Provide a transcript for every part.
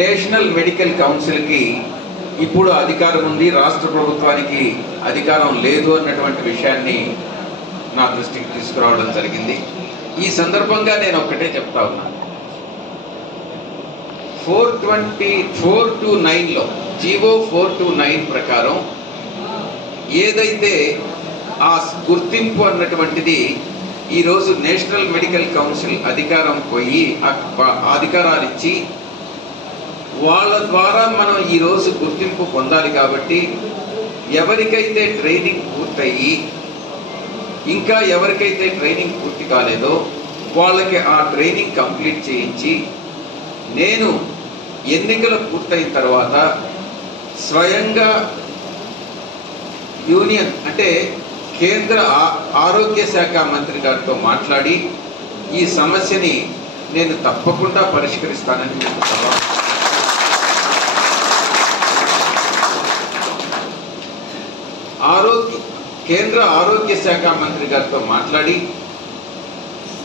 National medical కౌన్సిల్కి ఇప్పుడు అధికారం ఉంది, రాష్ట్ర ప్రభుత్వానికి అధికారం లేదు అన్నటువంటి విషయాన్ని నా దృష్టికి తీసుకురావడం జరిగింది. ఈ సందర్భంగా నేను ఒక్కటే చెప్తా ఉన్నాను. 429లో జీవో 429 ప్రకారం ఏదైతే ఆ గుర్తింపు అన్నటువంటిది ఈరోజు నేషనల్ మెడికల్ కౌన్సిల్ అధికారం పోయి అధికారాలు ఇచ్చి వాళ్ళ ద్వారా మనం ఈరోజు గుర్తింపు పొందాలి. కాబట్టి ఎవరికైతే ట్రైనింగ్ పూర్తయ్యి ఇంకా ఎవరికైతే ట్రైనింగ్ పూర్తి కాలేదో వాళ్ళకి ఆ ట్రైనింగ్ కంప్లీట్ చేయించి నేను ఎన్నికలు పూర్తయిన తర్వాత స్వయంగా యూనియన్ అంటే కేంద్ర ఆరోగ్య శాఖ మంత్రి గారితో మాట్లాడి ఈ సమస్యని నేను తప్పకుండా పరిష్కరిస్తానని చెప్తున్నాను. కేంద్ర ఆరోగ్య శాఖ మంత్రి గారితో మాట్లాడి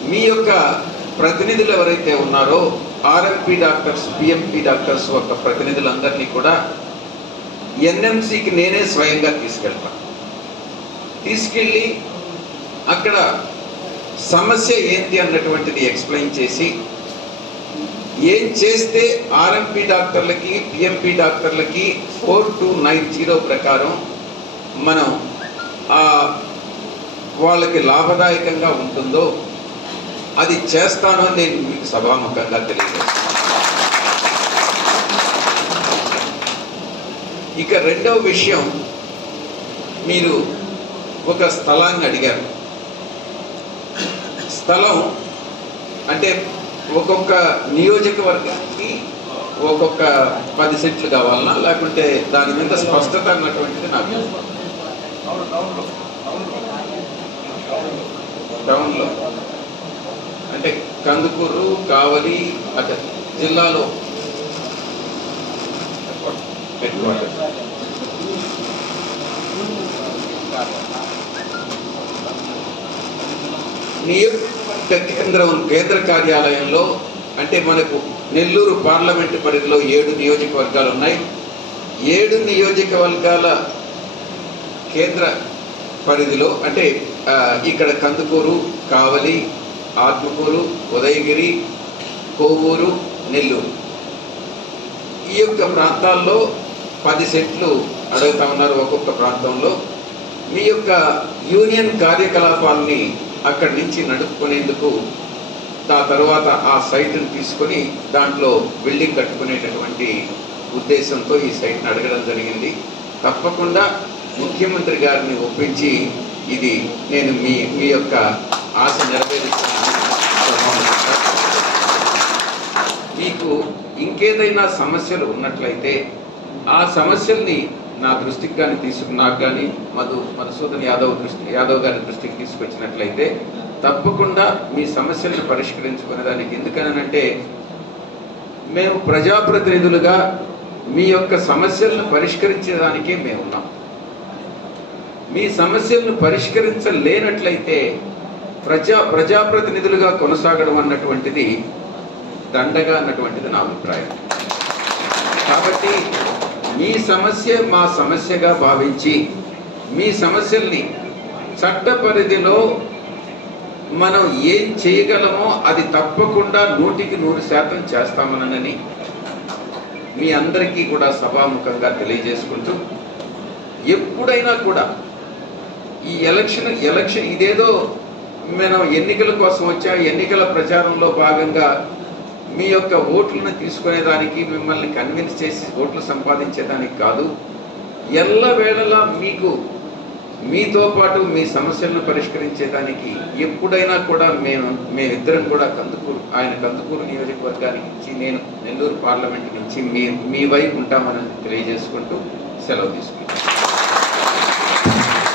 మీ యొక్క ప్రతినిధులు ఎవరైతే ఉన్నారో ఆర్ఎంపీ డాక్టర్స్, పిఎంపీ డాక్టర్స్ యొక్క ప్రతినిధులందరినీ కూడా ఎన్ఎంసీకి నేనే స్వయంగా తీసుకెళ్ళి అక్కడ సమస్య ఏంటి అన్నటువంటిది ఎక్స్ప్లెయిన్ చేసి ఏం చేస్తే ఆర్ఎంపీ డాక్టర్లకి, పిఎంపీ డాక్టర్లకి 4290 ప్రకారం మనం వాళ్ళకి లాభదాయకంగా ఉంటుందో అది చేస్తానో నేను మీకు సభాముఖంగా తెలియజేస్తాను. ఇక రెండవ విషయం, మీరు ఒక స్థలాన్ని అడిగారు. స్థలం అంటే ఒక్కొక్క నియోజకవర్గానికి ఒక్కొక్క 10 సెంట్లు కావాలన్నా లేకుంటే దాని మీద స్పష్టత అన్నటువంటిది నాకు టౌన్లో అంటే కందుకూరు, కావలి అక్కడ జిల్లాలో హెడ్ క్వార్టర్. కేంద్ర కార్యాలయంలో అంటే మనకు నెల్లూరు పార్లమెంటు పరిధిలో 7 నియోజకవర్గాలు ఉన్నాయి. 7 నియోజకవర్గాల కేంద్ర పరిధిలో అంటే ఇక్కడ కందుకూరు, కావలి, ఆత్మకూరు, ఉదయగిరి, కోవూరు, నెల్లూరు ఈ యొక్క ప్రాంతాల్లో 10 సెంట్లు అడుగుతా ఉన్నారు. ఒక్కొక్క ప్రాంతంలో మీ యొక్క యూనియన్ కార్యకలాపాలని అక్కడి నుంచి నడుపుకునేందుకు ఆ తర్వాత ఆ సైట్ని తీసుకొని దాంట్లో బిల్డింగ్ కట్టుకునేటటువంటి ఉద్దేశంతో ఈ సైట్ని అడగడం జరిగింది. తప్పకుండా ముఖ్యమంత్రి గారిని ఒప్పించి ఇది నేను మీ యొక్క ఆశ నెరవేరుస్తాను. మీకు ఇంకేదైనా సమస్యలు ఉన్నట్లయితే ఆ సమస్యల్ని నా దృష్టికి కానీ నాకు కానీ మధుసూదన్ యాదవ్ గారి దృష్టికి తీసుకొచ్చినట్లయితే తప్పకుండా మీ సమస్యలను పరిష్కరించుకునే దానికి. ఎందుకనంటే మేము ప్రజాప్రతినిధులుగా మీ యొక్క సమస్యలను పరిష్కరించేదానికే మేము ఉన్నాం. మీ సమస్యలను పరిష్కరించలేనట్లయితే ప్రజాప్రతినిధులుగా కొనసాగడం అన్నటువంటిది దండగా అన్నటువంటిది నా అభిప్రాయం. కాబట్టి మీ సమస్య మా సమస్యగా భావించి మీ సమస్యల్ని చట్ట పరిధిలో మనం ఏం చేయగలమో అది తప్పకుండా 100% చేస్తామనని మీ అందరికీ కూడా సభాముఖంగా తెలియజేసుకుంటూ, ఎప్పుడైనా కూడా ఈ ఎలక్షన్ ఇదేదో మనం ఎన్నికల కోసం వచ్చా, ఎన్నికల ప్రచారంలో భాగంగా మీ యొక్క ఓట్లను తీసుకునేదానికి, మిమ్మల్ని కన్విన్స్ చేసి ఓట్లు సంపాదించేదానికి కాదు. ఎల్లవేళలా మీతో పాటు మీ సమస్యలను పరిష్కరించేదానికి ఎప్పుడైనా కూడా మేమిద్దరం కూడా కందుకూరు నియోజకవర్గానికి నుంచి, నేను నెల్లూరు పార్లమెంట్ నుంచి మీ వైపు ఉంటామని తెలియజేసుకుంటూ సెలవు తీసుకుంటాను.